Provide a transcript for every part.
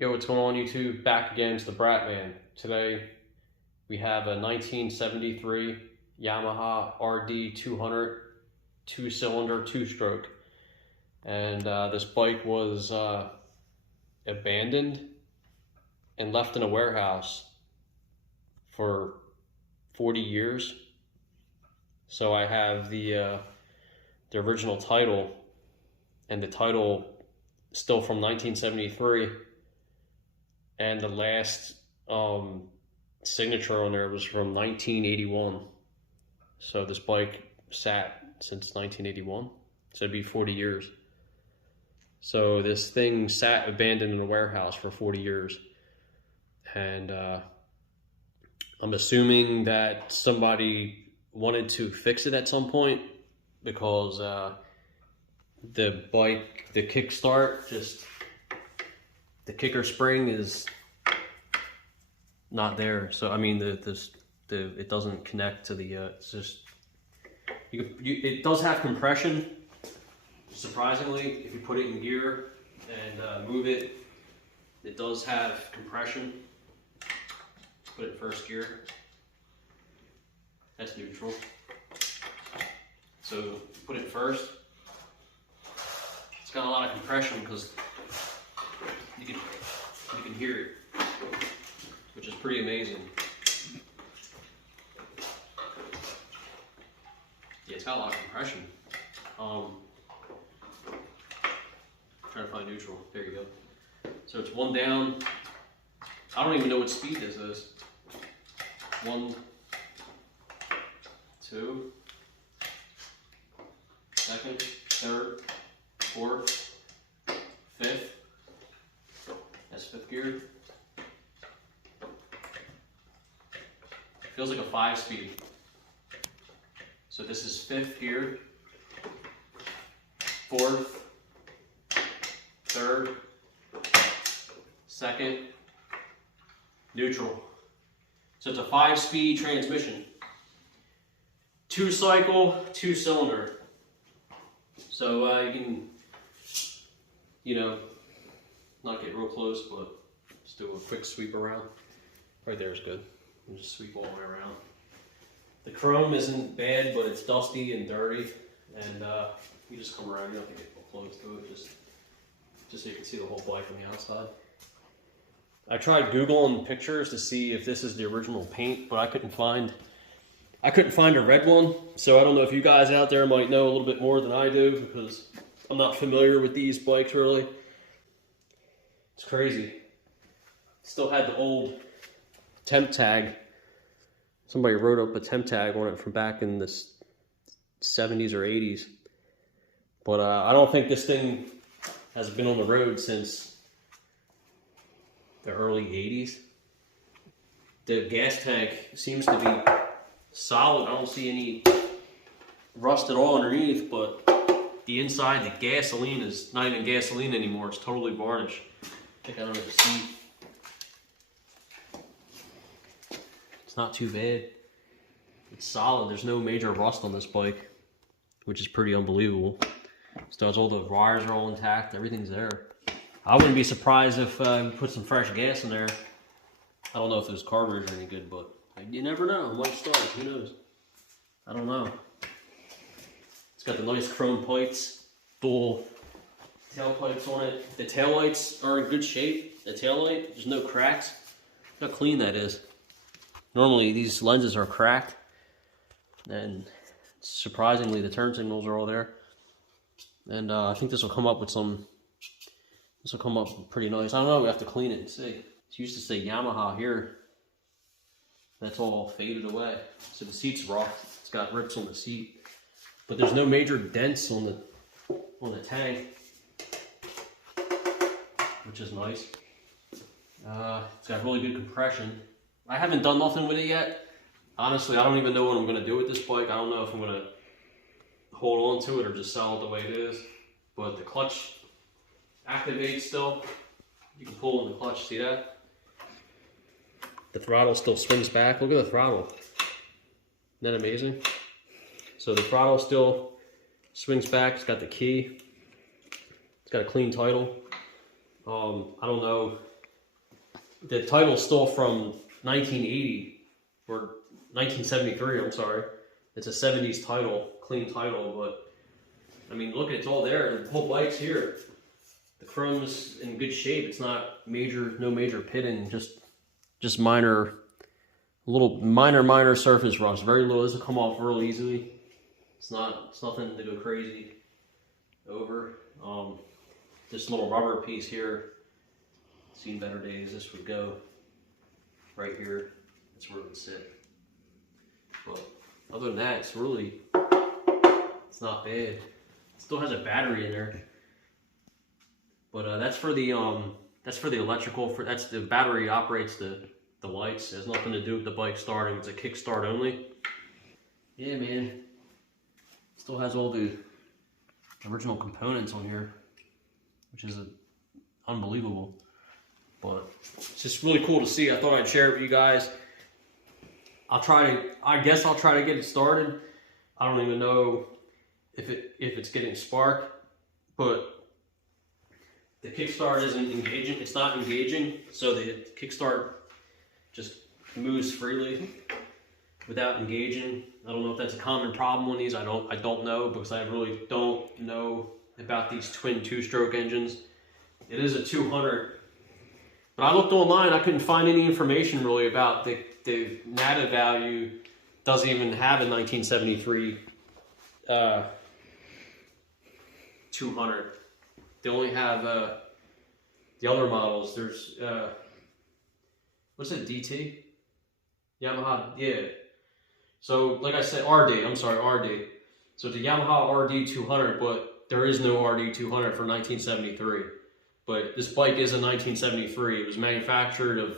Yo, what's going on YouTube? Back again to the Braap man. Today we have a 1973 Yamaha RD 200 two-cylinder, two-stroke. And this bike was abandoned and left in a warehouse for 40 years. So I have the original title, and the title still from 1973. And the last signature on there was from 1981. So this bike sat since 1981. So it'd be 40 years. So this thing sat abandoned in a warehouse for 40 years. And I'm assuming that somebody wanted to fix it at some point, because the bike, the kickstart, the kicker spring is not there. So I mean, it doesn't connect to the. It's just it does have compression. Surprisingly, if you put it in gear and move it, it does have compression. Put it in first gear. That's neutral. So put it in first. It's got a lot of compression because you can hear it, which is pretty amazing. Yeah, it's got a lot of compression. Trying to find neutral. There you go. So it's one down. I don't even know what speed this is. 1, 2, second, third, fourth, fifth. That's fifth gear. Feels like a 5-speed. So this is fifth gear, fourth, third, second, neutral. So it's a 5-speed transmission. 2-cycle, 2-cylinder. So you can, not get real close, but just do a quick sweep around. Right there is good. And just sweep all the way around. The chrome isn't bad, but it's dusty and dirty. And you just come around. You don't have to get real close to it. Just so you can see the whole bike from the outside. I tried Googling pictures to see if this is the original paint, but I couldn't find a red one. So I don't know if you guys out there might know a little bit more than I do, because I'm not familiar with these bikes really. It's crazy. Still had the old temp tag. Somebody wrote up a temp tag on it from back in the 70s or 80s. But I don't think this thing has been on the road since the early 80s. The gas tank seems to be solid. I don't see any rust at all underneath, but the inside, the gasoline is not even gasoline anymore. It's totally varnished. Check out under the seat. It's not too bad. It's solid. There's no major rust on this bike, which is pretty unbelievable. So all the wires are all intact. Everything's there. I wouldn't be surprised if we put some fresh gas in there. I don't know if this carburetor is any good, but you never know. It might start. Who knows? I don't know. It's got the nice chrome plates, dual tailpipes on it. The taillights are in good shape. The taillight, there's no cracks. Look how clean that is. Normally these lenses are cracked, and surprisingly the turn signals are all there. And I think this will come up with some. This will come up pretty nice. I don't know. We have to clean it and see. It used to say Yamaha here. That's all faded away. So the seat's rough. It's got rips on the seat, but there's no major dents on the tank, which is nice. It's got really good compression. I haven't done nothing with it yet. Honestly, I don't even know what I'm going to do with this bike. I don't know if I'm going to hold on to it or just sell it the way it is. But the clutch activates still. You can pull in the clutch, see that? The throttle still swings back. Look at the throttle. Isn't that amazing? So the throttle still swings back. It's got the key. It's got a clean title. I don't know the title's still from 1980 or 1973. I'm sorry. It's a 70s title, clean title, but I mean, look, it's all there. The whole bike's here. The chrome's in good shape. It's not major, no major pitting, just minor, minor surface rust. Very little. This will come off real easily. It's nothing to go crazy over. This little rubber piece here, seen better days. This would go right here. That's where it would sit. But other than that, it's not bad. It still has a battery in there. But that's for the electrical. That's the battery operates the lights. It has nothing to do with the bike starting. It's a kickstart only. Yeah, man. Still has all the original components on here, which is unbelievable. But it's just really cool to see. I thought I'd share it with you guys. I guess I'll try to get it started. I don't even know if it's getting spark, but the kickstart isn't engaging. It's not engaging, so the kickstart just moves freely without engaging. I don't know if that's a common problem on these. I don't know, because I really don't know about these twin two-stroke engines. It is a 200, but I looked online. I couldn't find any information really about the NADA value. Doesn't even have a 1973 200. They only have the other models. There's what's it, DT? Yamaha, yeah. So like I said, RD. I'm sorry, RD. So the Yamaha RD 200, but there is no RD 200 for 1973. But this bike is a 1973. It was manufactured of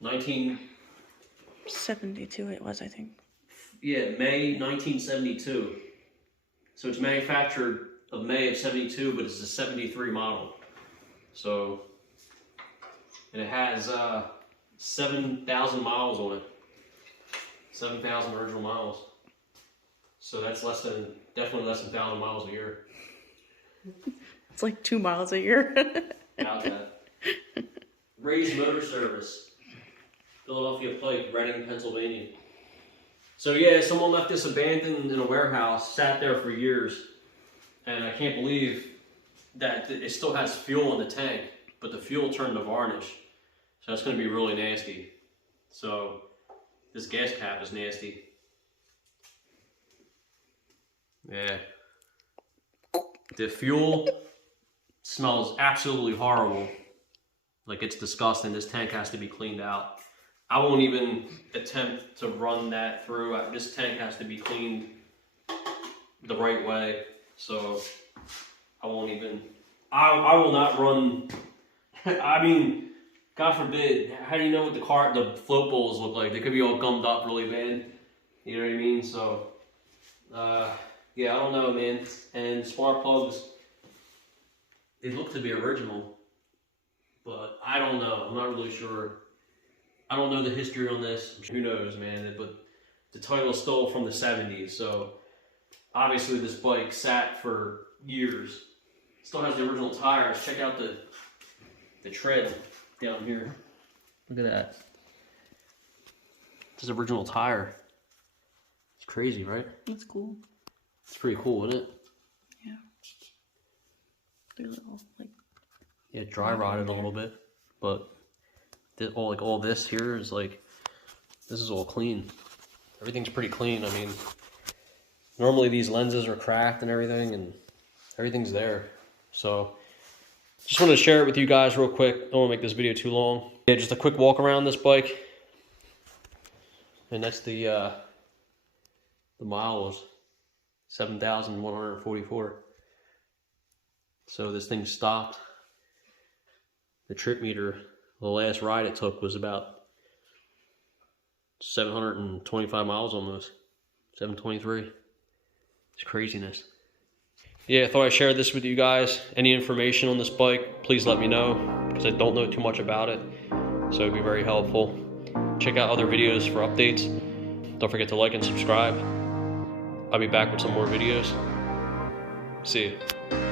1972 it was, I think. Yeah, May 1972. So it's manufactured of May of 72, but it's a 73 model. So, and it has 7,000 miles on it. 7,000 original miles. So that's definitely less than 1,000 miles a year. It's like 2 miles a year. How's that? Raised Motor Service, Philadelphia Pike, Reading, Pennsylvania. So yeah, someone left this abandoned in a warehouse, sat there for years, and I can't believe that it still has fuel in the tank, but the fuel turned to varnish. So that's going to be really nasty. So this gas cap is nasty. Yeah. The fuel smells absolutely horrible. Like, it's disgusting. This tank has to be cleaned out. I won't even attempt to run that through. This tank has to be cleaned the right way. So I won't even, I will not run. I mean, God forbid, how do you know what the float bowls look like? They could be all gummed up really bad. You know what I mean? So, yeah, I don't know, man. And spark plugs, they look to be original, but I don't know. I'm not really sure. I don't know the history on this. Who knows, man? But the title is still from the 70s, so obviously this bike sat for years. Still has the original tires. Check out the tread down here. Look at that. This is original tire. It's crazy, right? That's cool. It's pretty cool, isn't it? Yeah. They're little, like... Yeah, dry rotted a little bit, but all this here is like, this is all clean. Everything's pretty clean. I mean, normally these lenses are cracked and everything everything's there. So just wanted to share it with you guys real quick. Don't want to make this video too long. Yeah, just a quick walk around this bike. And that's the miles, 7,144. So this thing stopped. The trip meter, the last ride it took was about 725 miles almost. 723. It's craziness. Yeah, I thought I'd share this with you guys. Any information on this bike, please let me know, because I don't know too much about it. So it'd be very helpful. Check out other videos for updates. Don't forget to like and subscribe. I'll be back with some more videos. See you.